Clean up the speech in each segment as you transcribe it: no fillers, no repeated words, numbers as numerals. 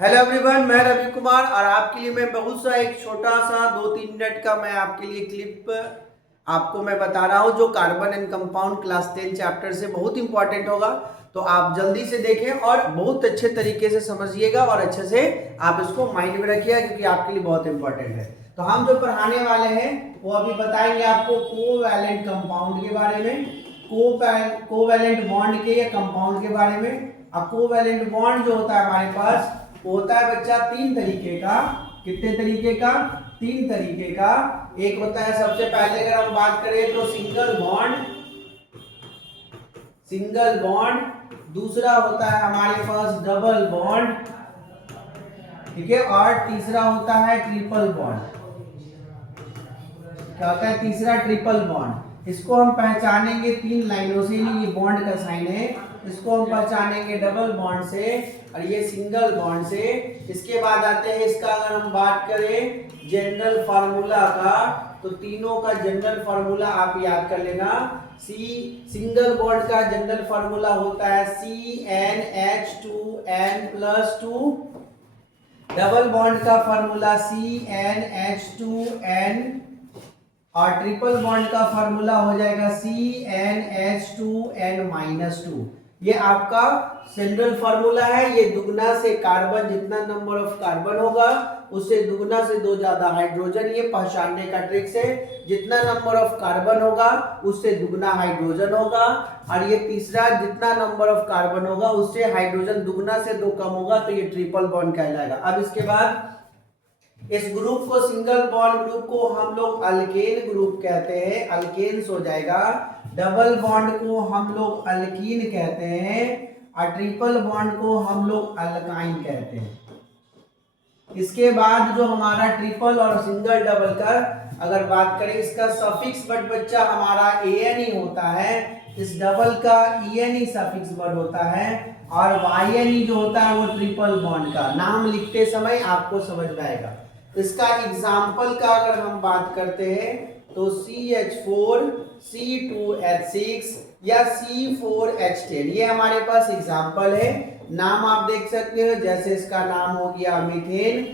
Hello everyone, मैं रवि कुमार और आपके लिए मैं बहुत सा एक छोटा सा 2-3 मिनट का मैं आपके लिए क्लिप आपको मैं बता रहा हूँ जो carbon and compound class 10 chapter से बहुत इंपॉर्टेंट होगा। तो आप जल्दी से देखें और बहुत अच्छे तरीके से समझिएगा और अच्छे से आप इसको माइंड में रखिएगा क्योंकि आपके लिए बहुत इंपॉर्टेंट है। तो हम जो पढ़ाने वाले हैं वो अभी बताएंगे आपको कोवैलेंट कंपाउंड के बारे में, कोवैलेंट बॉन्ड के या कंपाउंड के बारे में। अब कोवैलेंट बॉन्ड जो होता है हमारे पास होता है बच्चा 3 तरीके का। कितने तरीके का? 3 तरीके का। एक होता है सबसे पहले अगर हम बात करें तो सिंगल बॉन्ड। दूसरा होता है हमारे पास डबल बॉन्ड, ठीक है। और तीसरा होता है ट्रिपल बॉन्ड। क्या होता है तीसरा? Triple bond. इसको हम पहचानेंगे 3 लाइनों से, ये बॉन्ड का साइन है। इसको हम पहचानेंगे डबल बॉन्ड से और ये सिंगल बॉन्ड से। इसके बाद आते हैं इसका अगर हम बात करें जनरल फार्मूला का, तो तीनों का जनरल फार्मूला आप याद कर लेना। सिंगल बॉन्ड का जनरल फार्मूला होता है CnH2n+2। डबल बॉन्ड का फार्मूला CnH2n और ट्रिपल बॉन्ड का फार्मूला हो जाएगा CnH2n-2। ये आपका जनरल फार्मूला है। ये दुगना से कार्बन, जितना नंबर ऑफ कार्बन होगा उससे दुगना से 2 ज्यादा हाइड्रोजन, ये पहचानने का ट्रिक्स है। जितना नंबर ऑफ कार्बन होगा उससे दुगना हाइड्रोजन होगा। और ये तीसरा, जितना नंबर ऑफ कार्बन होगा उससे हाइड्रोजन दुगना से 2 कम होगा, तो ये ट्रिपल बॉन्ड कहलाएगा। अब इसके बाद इस ग्रुप को, सिंगल बॉन्ड ग्रुप को हम लोग अल्केन ग्रुप कहते हैं, अल्केन्स हो जाएगा। डबल बॉन्ड को हम लोग अल्कीन कहते हैं और ट्रिपल बॉन्ड को हम लोग अल्काइन कहते हैं। इसके बाद जो हमारा ट्रिपल और सिंगल डबल का अगर बात करें, इसका सफिक्स वर्ड बच्चा हमारा an ही होता है। इस डबल का en ही सफिक्स वर्ड होता है और yn जो होता है वो ट्रिपल बॉन्ड का। नाम लिखते समय आपको समझ में आएगा। इसका एग्जाम्पल का अगर हम बात करते हैं तो CH4 C2H6 या C4H10, ये हमारे पास एग्जाम्पल है। नाम आप देख सकते हो, जैसे इसका नाम हो गया मीथेन,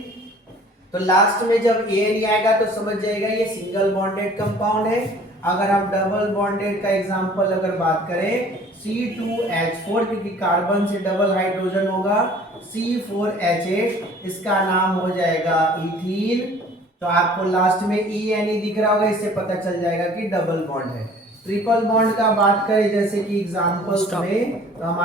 तो लास्ट में जब एन आएगा तो समझ जाएगा ये सिंगल बॉन्डेड कंपाउंड है। अगर हम डबल बॉन्डेड का एग्जांपल अगर बात करें C2H4, क्योंकि कार्बन से डबल हाइड्रोजन होगा, C4H8, इसका नाम हो जाएगा इथीन। तो आपको लास्ट में EN दिख रहा होगा, इससे पता चल जाएगा कि डबल बॉन्ड है। ट्रिपल बॉन्ड का बात करें जैसे कि एग्जांपल्स में, तो हमारे